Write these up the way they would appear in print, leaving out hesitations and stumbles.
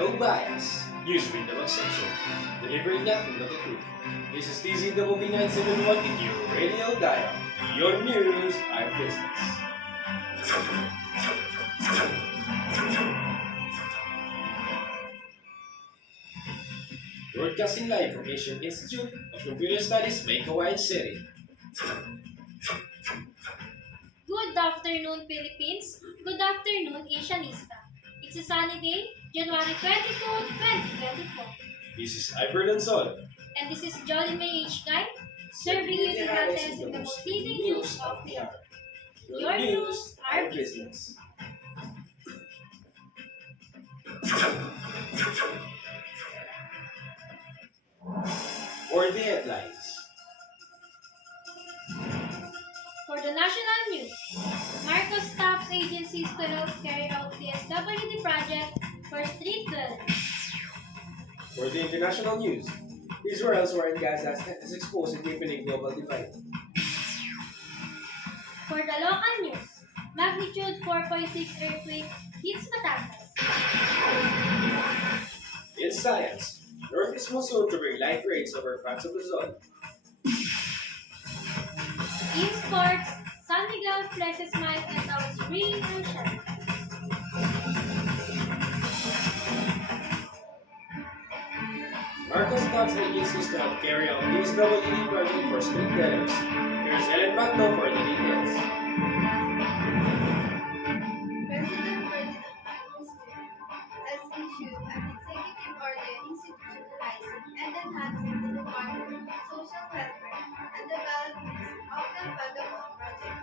no bias, news with no exception, delivering nothing but the truth. This is TZWB971 in your radio dial. Your news, our business. Broadcasting live from Asian Institute of Computer Studies, Maykawayan City. Good afternoon, Philippines. Good afternoon, Asianista. It's a sunny day, January 22, 2024. This is Ivor Lonsol. And this is Jolly May H. Guy, serving you the hottest and the most leading news of the hour. Your news, our business. For the headlines. For the national news, Marcos stops agencies to help carry out the SWD project for street dwellers. For the international news, Israel's war in Gaza has exposed a deepening global divide. For the local news, magnitude 4.6 earthquake hits Batangas. In science, Earth is most soon to bring light rays over parts of the zone. In sports, San Miguel flexes smile and out ring and shine. Marcos stops agencies to help carry out the SWD project for street dwellers. Here's Ellen Magno for the details. President Marcos has issued an executive order institutionalizing and enhancing the Department of Social Welfare and Development of the Vagabond Project,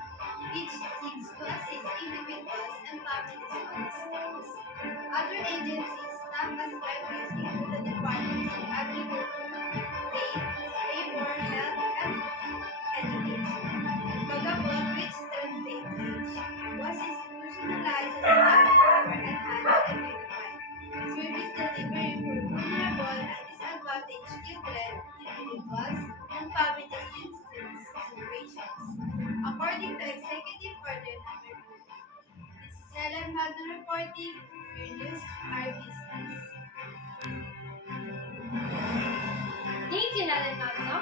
which seeks to assist individuals and families on the streets. Other agencies staff as revenues include the Departments of Agriculture, Trade, Labor, Health, and Education. Vagabond, which translates was institutionalized as a platform for enhanced and unified service delivery for vulnerable and disadvantaged children, individuals, and families in street situations. According to Executive Order Number 2, this is Helen Magno reporting, your news, our business. Thank you, Helen Magno.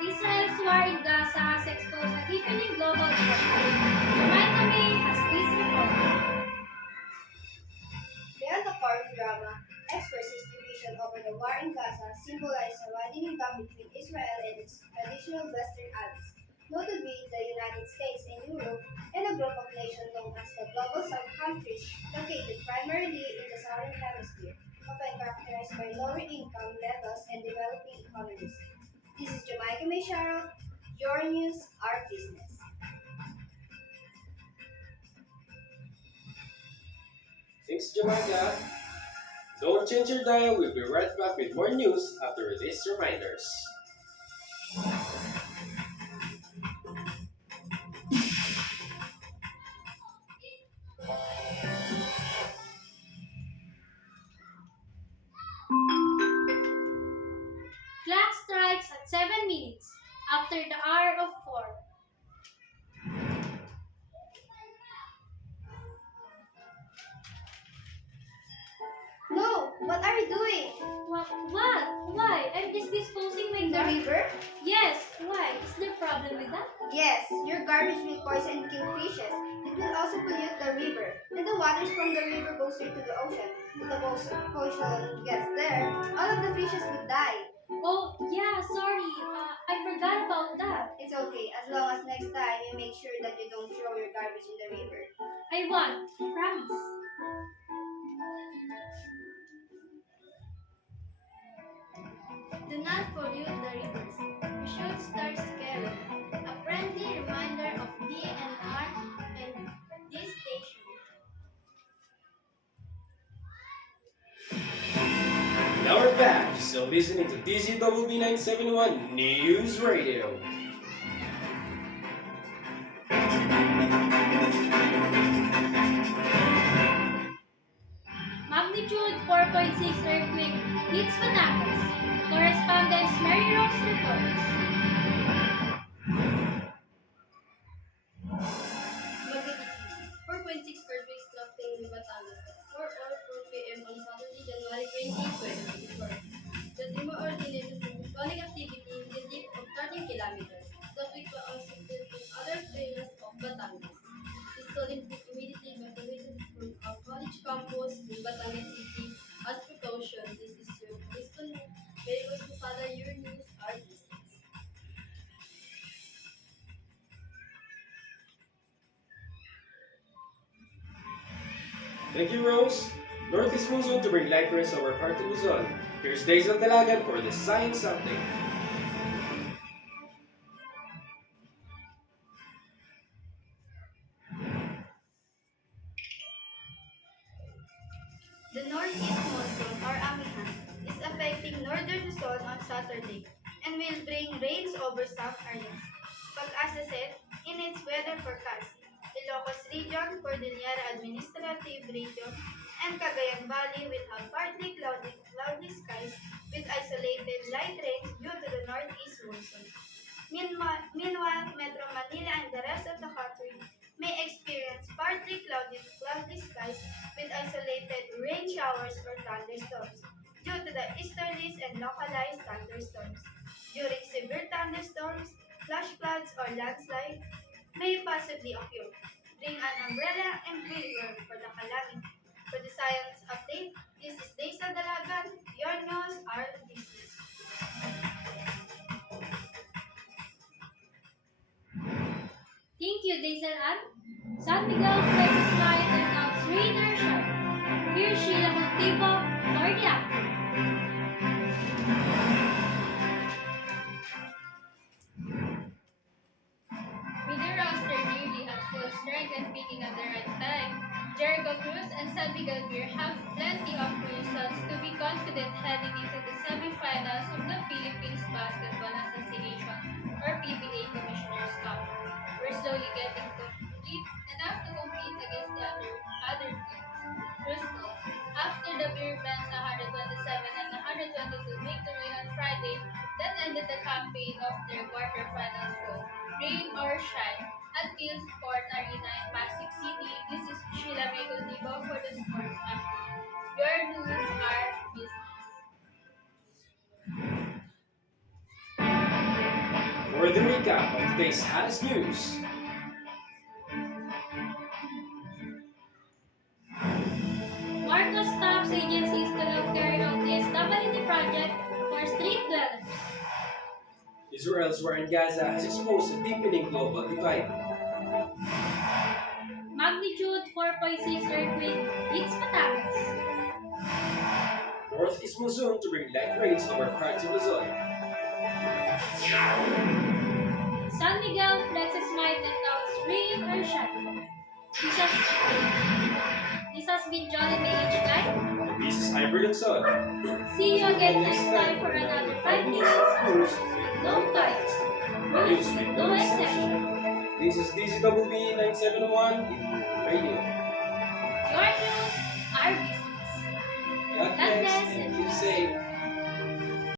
Israel's war in Gaza has exposed a deepening global divide. Jamaica May has this report. Beyond the current drama, experts' division over the war in Gaza symbolize a widening gap between Israel and its traditional Western allies, notably the United States and Europe, and a group of nations known as the Global South countries, located primarily in the Southern Hemisphere, often characterized by lower income levels and developing economies. This is Jamaica May Sharrow, your news, our business. Thanks, Jamaica. Don't change your dial. We'll be right back with more news after these reminders. Clock strikes at 7 minutes after the hour of 4. No, what are you doing? What? Why? I'm just disposing my In the garbage. river? Yes, why? Is there a problem with that? Yes, your garbage will poison and kill fishes. It will also pollute the river. And the waters from the river go straight to the ocean. If the pollution gets there, all of the fishes will die. Oh, yeah, sorry. I forgot about that. It's okay, as long as next time you make sure that you don't throw your garbage in the river. I won't. Promise. Do not pollute the rivers. You should start scary. A friendly reminder of DNR and this station. Now we're back. You're still listening to DZWB 971 News Radio. Magnitude 4.6 earthquake hits Batangas. Correspondent Mary Rose reports. Magnitude 4.6 earthquake struck in Batangas at 4 or 4 p.m. on Saturday, January Batangas City. As precaution, this is your disconnect. Very much to follow your news or business. Thank you, Rose. Northeast moves on to bring light rays over part of Luzon. Here's Daisy Dalagan for the Science Update. The northeast monsoon or Amihan is affecting northern Luzon on Saturday and will bring rains over some areas. Pag-asa said in its weather forecast, Ilocos Region, Cordillera Administrative Region, and Cagayan Valley will have partly cloudy skies with isolated light rains due to the northeast monsoon. Meanwhile, Metro Manila and the rest of the country may experience partly cloudy skies with isolated rain showers or thunderstorms due to the easterlies and localized thunderstorms. During severe thunderstorms, flash floods or landslide may possibly occur. Bring an umbrella and quiver for the calamity. For the science update, this is Daisy Dalagan, your news, our business. Thank you, Daisel Ann. San Miguel flexes light and counts rain or shine. Here's Sheila Contipo for the update. With the roster nearly at full strength and peaking at the right time, Jericho Cruz and San Miguel Beer have plenty of reasons to be confident heading into the semifinals of the Philippines Basketball Association or PBA Commissioner's Cup. We're slowly getting complete enough to compete against the other teams. Crystal, after the Beer Ben's 127 and 122 victory on Friday, that ended the campaign of their quarterfinals role. Rain or shine at Phil Sport Arena in Pasig City. This is Sheila Megondibo for the Sports Update. Your news, our business. For the recap of today's hottest news, Marcos stops agencies to help carry out the SWD project for street dwellers. Israel's war in Gaza has exposed a deepening global divide. Magnitude 4.6 earthquake hits Batangas. Northeast monsoon to bring light rains over parts of Luzon. San Miguel flexes might and counts rain or shine. This has been Johnny May H. Guy. And this is Hybrid and Son. See you again next time for another 5 minutes News no bias. Rules with no exception. This is DZWB 9701 in radio. Your news, our business. God bless and keep safe.